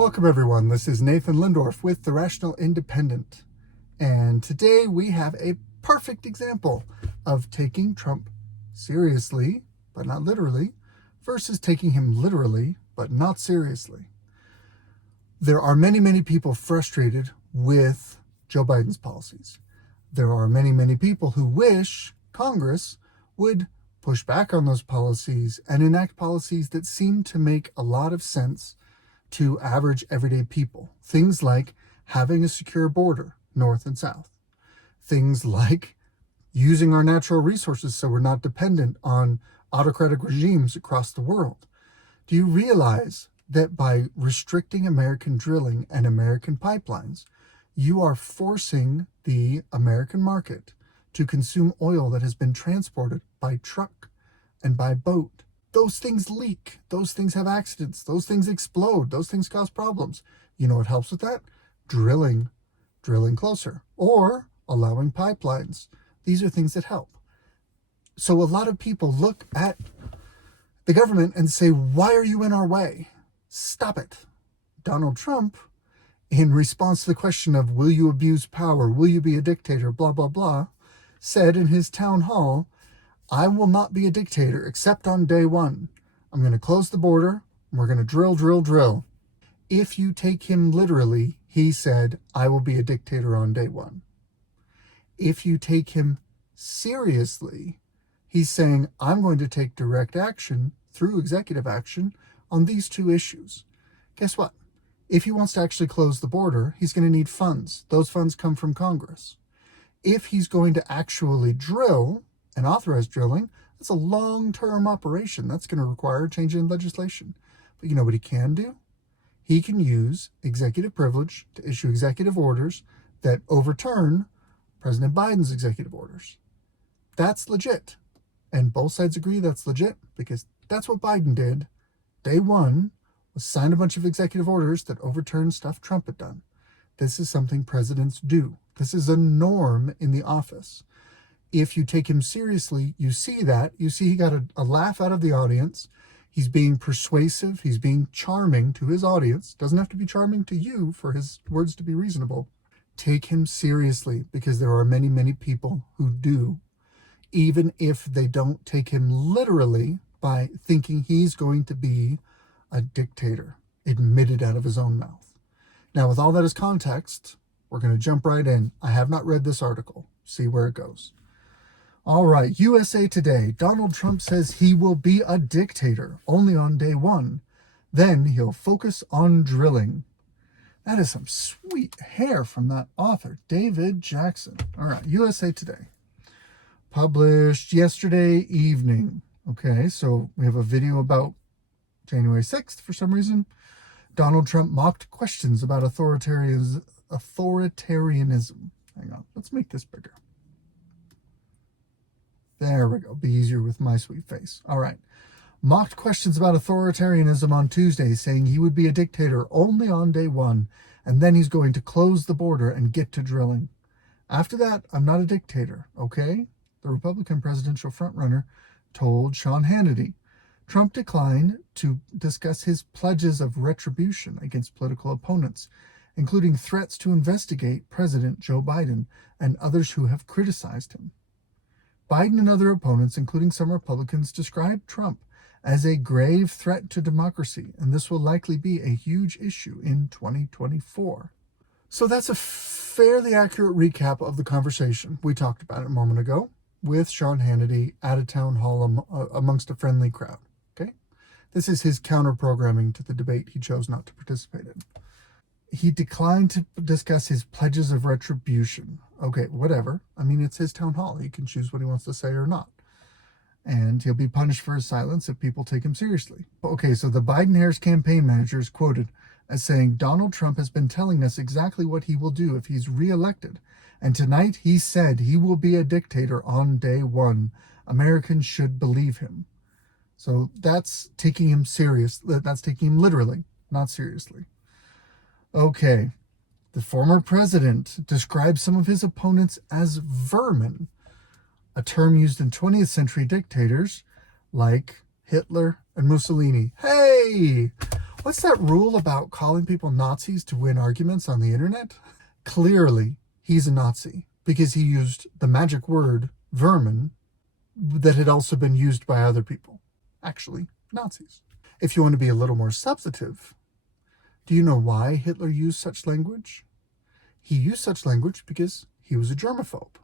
Welcome everyone, this is Nathan Lindorf with The Rational Independent, and today we have a perfect example of taking Trump seriously, but not literally, versus taking him literally, but not seriously. There are many people frustrated with Joe Biden's policies. There are many people who wish Congress would push back on those policies and enact policies that seem to make a lot of sense to average everyday people. Things like having a secure border, north and south. Things like using our natural resources so we're not dependent on autocratic regimes across the world. Do you realize that by restricting American drilling and American pipelines, you are forcing the American market to consume oil that has been transported by truck and by boat? Those things leak. Those things have accidents. Those things explode. Those things cause problems. You know what helps with that? Drilling closer, or allowing pipelines. These are things that help. So a lot of people look at the government and say, why are you in our way? Stop it. Donald Trump, in response to the question of, will you abuse power? Will you be a dictator? Blah, blah, blah, said in his town hall, I will not be a dictator except on day one. I'm going to close the border. And we're going to drill. If you take him literally, he said, I will be a dictator on day one. If you take him seriously, he's saying, I'm going to take direct action through executive action on these two issues. Guess what? If he wants to actually close the border, he's going to need funds. Those funds come from Congress. If he's going to actually drill and authorize drilling, that's a long-term operation. That's going to require change in legislation. But you know what he can do? He can use executive privilege to issue executive orders that overturn President Biden's executive orders. That's legit. And both sides agree that's legit because that's what Biden did. Day one was sign a bunch of executive orders that overturned stuff Trump had done. This is something presidents do. This is a norm in the office. If you take him seriously, you see that. You see he got a laugh out of the audience. He's being persuasive. He's being charming to his audience. Doesn't have to be charming to you for his words to be reasonable. Take him seriously because there are many people who do, even if they don't take him literally by thinking he's going to be a dictator, admitted out of his own mouth. Now, with all that as context, we're going to jump right in. I have not read this article. See where it goes. All right, USA Today. Donald Trump says he will be a dictator only on day one. Then he'll focus on drilling. That is some sweet hair from that author, David Jackson. All right, USA Today. Published yesterday evening. Okay, so we have a video about January 6th for some reason. Donald Trump mocked questions about authoritarianism. Hang on, let's make this bigger. There we go. Be easier with my sweet face. All right. Mocked questions about authoritarianism on Tuesday, saying he would be a dictator only on day one, and then he's going to close the border and get to drilling. After that, I'm not a dictator, okay? The Republican presidential frontrunner told Sean Hannity. Trump declined to discuss his pledges of retribution against political opponents, including threats to investigate President Joe Biden and others who have criticized him. Biden and other opponents, including some Republicans, described Trump as a grave threat to democracy, and this will likely be a huge issue in 2024. So that's a fairly accurate recap of the conversation we talked about a moment ago with Sean Hannity at a town hall amongst a friendly crowd. Okay, this is his counter-programming to the debate he chose not to participate in. He declined to discuss his pledges of retribution. Okay, whatever. I mean, it's his town hall. He can choose what he wants to say or not. And he'll be punished for his silence if people take him seriously. Okay, so the Biden-Harris campaign manager is quoted as saying, Donald Trump has been telling us exactly what he will do if he's reelected. And tonight he said he will be a dictator on day one. Americans should believe him. So that's taking him serious. That's taking him literally, not seriously. Okay, the former president described some of his opponents as vermin, a term used in 20th century dictators like Hitler and Mussolini. Hey, What's that rule about calling people Nazis to win arguments on the internet? Clearly, he's a Nazi because he used the magic word vermin that had also been used by other people. Actually, Nazis. If you want to be a little more substantive, do you know why Hitler used such language? He used such language because he was a germaphobe.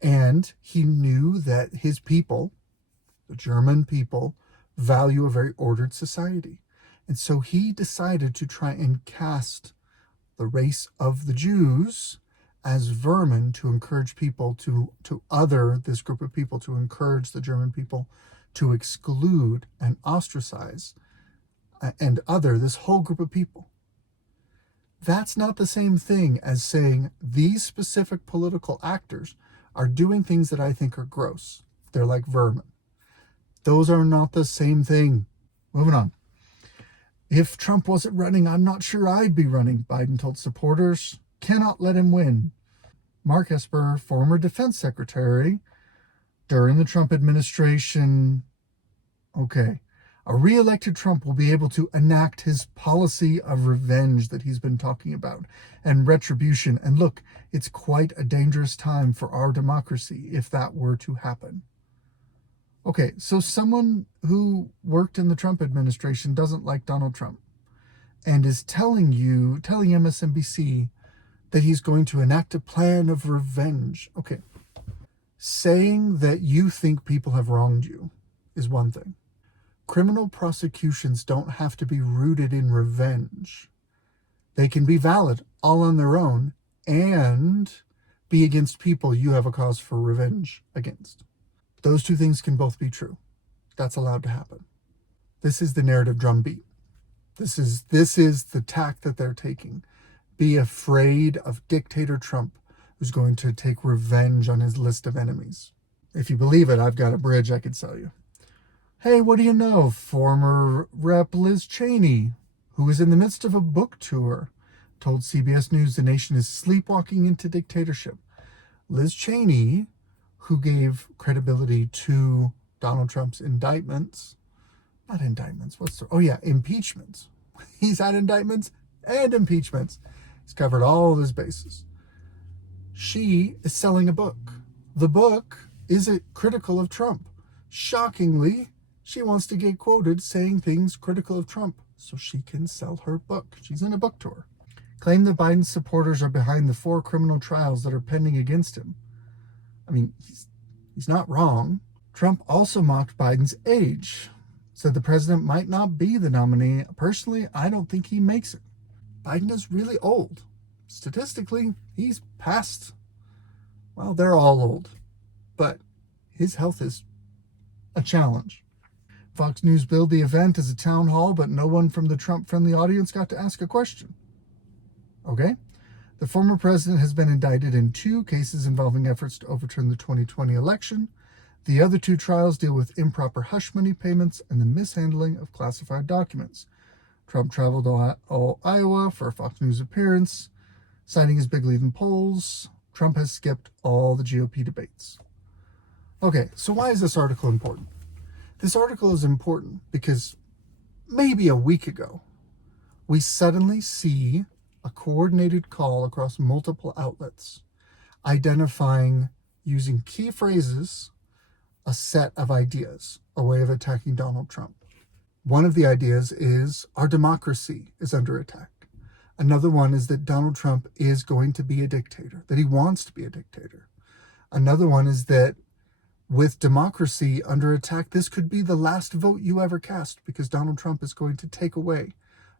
And he knew that his people, the German people, value a very ordered society. And so he decided to try and cast the race of the Jews as vermin to encourage people to other this group of people, to encourage the German people to exclude and ostracize and other this whole group of people. That's not the same thing as saying these specific political actors are doing things that I think are gross. They're like vermin. Those are not the same thing. Moving on. If Trump wasn't running, I'm not sure I'd be running, Biden told supporters. Cannot let him win. Mark Esper, former defense secretary during the Trump administration. Okay. A re-elected Trump will be able to enact his policy of revenge that he's been talking about and retribution. And look, it's quite a dangerous time for our democracy if that were to happen. Okay, so someone who worked in the Trump administration doesn't like Donald Trump and is telling MSNBC that he's going to enact a plan of revenge. Okay, saying that you think people have wronged you is one thing. Criminal prosecutions don't have to be rooted in revenge. They can be valid all on their own and be against people you have a cause for revenge against. Those two things can both be true. That's allowed to happen. This is the narrative drumbeat. This is the tack that they're taking. Be afraid of Dictator Trump, who's going to take revenge on his list of enemies. If you believe it, I've got a bridge I could sell you. Hey, what do you know? Former Rep. Liz Cheney, who is in the midst of a book tour, told CBS News the nation is sleepwalking into dictatorship. Liz Cheney, who gave credibility to Donald Trump's impeachments. He's had indictments and impeachments. He's covered all of his bases. She is selling a book. The book is critical of Trump. Shockingly, she wants to get quoted saying things critical of Trump so she can sell her book. She's in a book tour. Claim that Biden's supporters are behind the 4 criminal trials that are pending against him. I mean, he's not wrong. Trump also mocked Biden's age, said the president might not be the nominee. Personally, I don't think he makes it. Biden is really old. Statistically, he's past, well, they're all old, but his health is a challenge. Fox News billed the event as a town hall, but no one from the Trump-friendly audience got to ask a question. Okay? The former president has been indicted in 2 cases involving efforts to overturn the 2020 election. The other 2 trials deal with improper hush money payments and the mishandling of classified documents. Trump traveled to Iowa for a Fox News appearance, citing his big lead in polls. Trump has skipped all the GOP debates. Okay, so why is this article important? This article is important because maybe a week ago, we suddenly see a coordinated call across multiple outlets, identifying, using key phrases, a set of ideas, a way of attacking Donald Trump. One of the ideas is our democracy is under attack. Another one is that Donald Trump is going to be a dictator, that he wants to be a dictator. Another one is that with democracy under attack, this could be the last vote you ever cast because Donald Trump is going to take away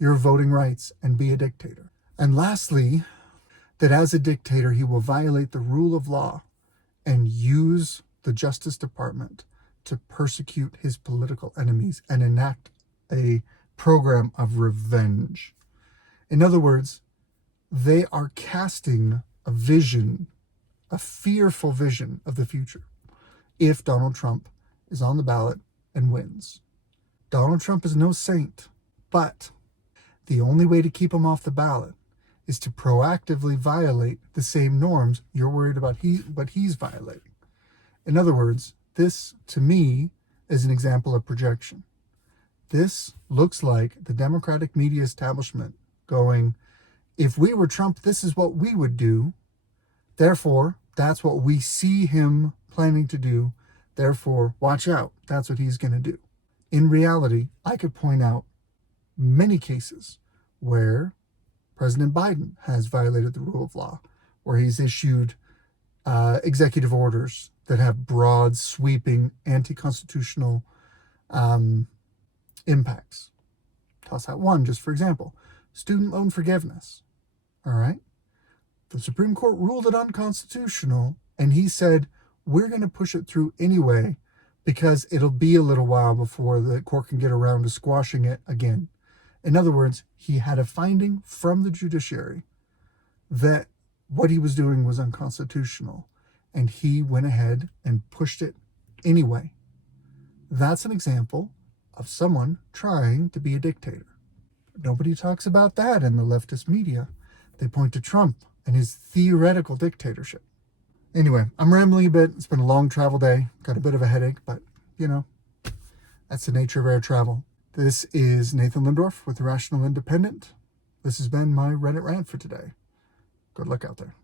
your voting rights and be a dictator. And lastly, that as a dictator, he will violate the rule of law and use the Justice Department to persecute his political enemies and enact a program of revenge. In other words, they are casting a vision, a fearful vision of the future if Donald Trump is on the ballot and wins. Donald Trump is no saint, but the only way to keep him off the ballot is to proactively violate the same norms you're worried about what he's violating. In other words, this, to me, is an example of projection. This looks like the Democratic media establishment going, if we were Trump, this is what we would do. Therefore, that's what we see him planning to do. Therefore, watch out. That's what he's going to do. In reality, I could point out many cases where President Biden has violated the rule of law, where he's issued executive orders that have broad, sweeping, anti-constitutional impacts. Toss out one, just for example. Student loan forgiveness. All right? The Supreme Court ruled it unconstitutional, and he said, we're going to push it through anyway because it'll be a little while before the court can get around to squashing it again. In other words, he had a finding from the judiciary that what he was doing was unconstitutional, and he went ahead and pushed it anyway. That's an example of someone trying to be a dictator. Nobody talks about that in the leftist media. They point to Trump and his theoretical dictatorship. Anyway, I'm rambling a bit. It's been a long travel day. Got a bit of a headache, but, that's the nature of air travel. This is Nathan Lindorf with The Rational Independent. This has been my Reddit rant for today. Good luck out there.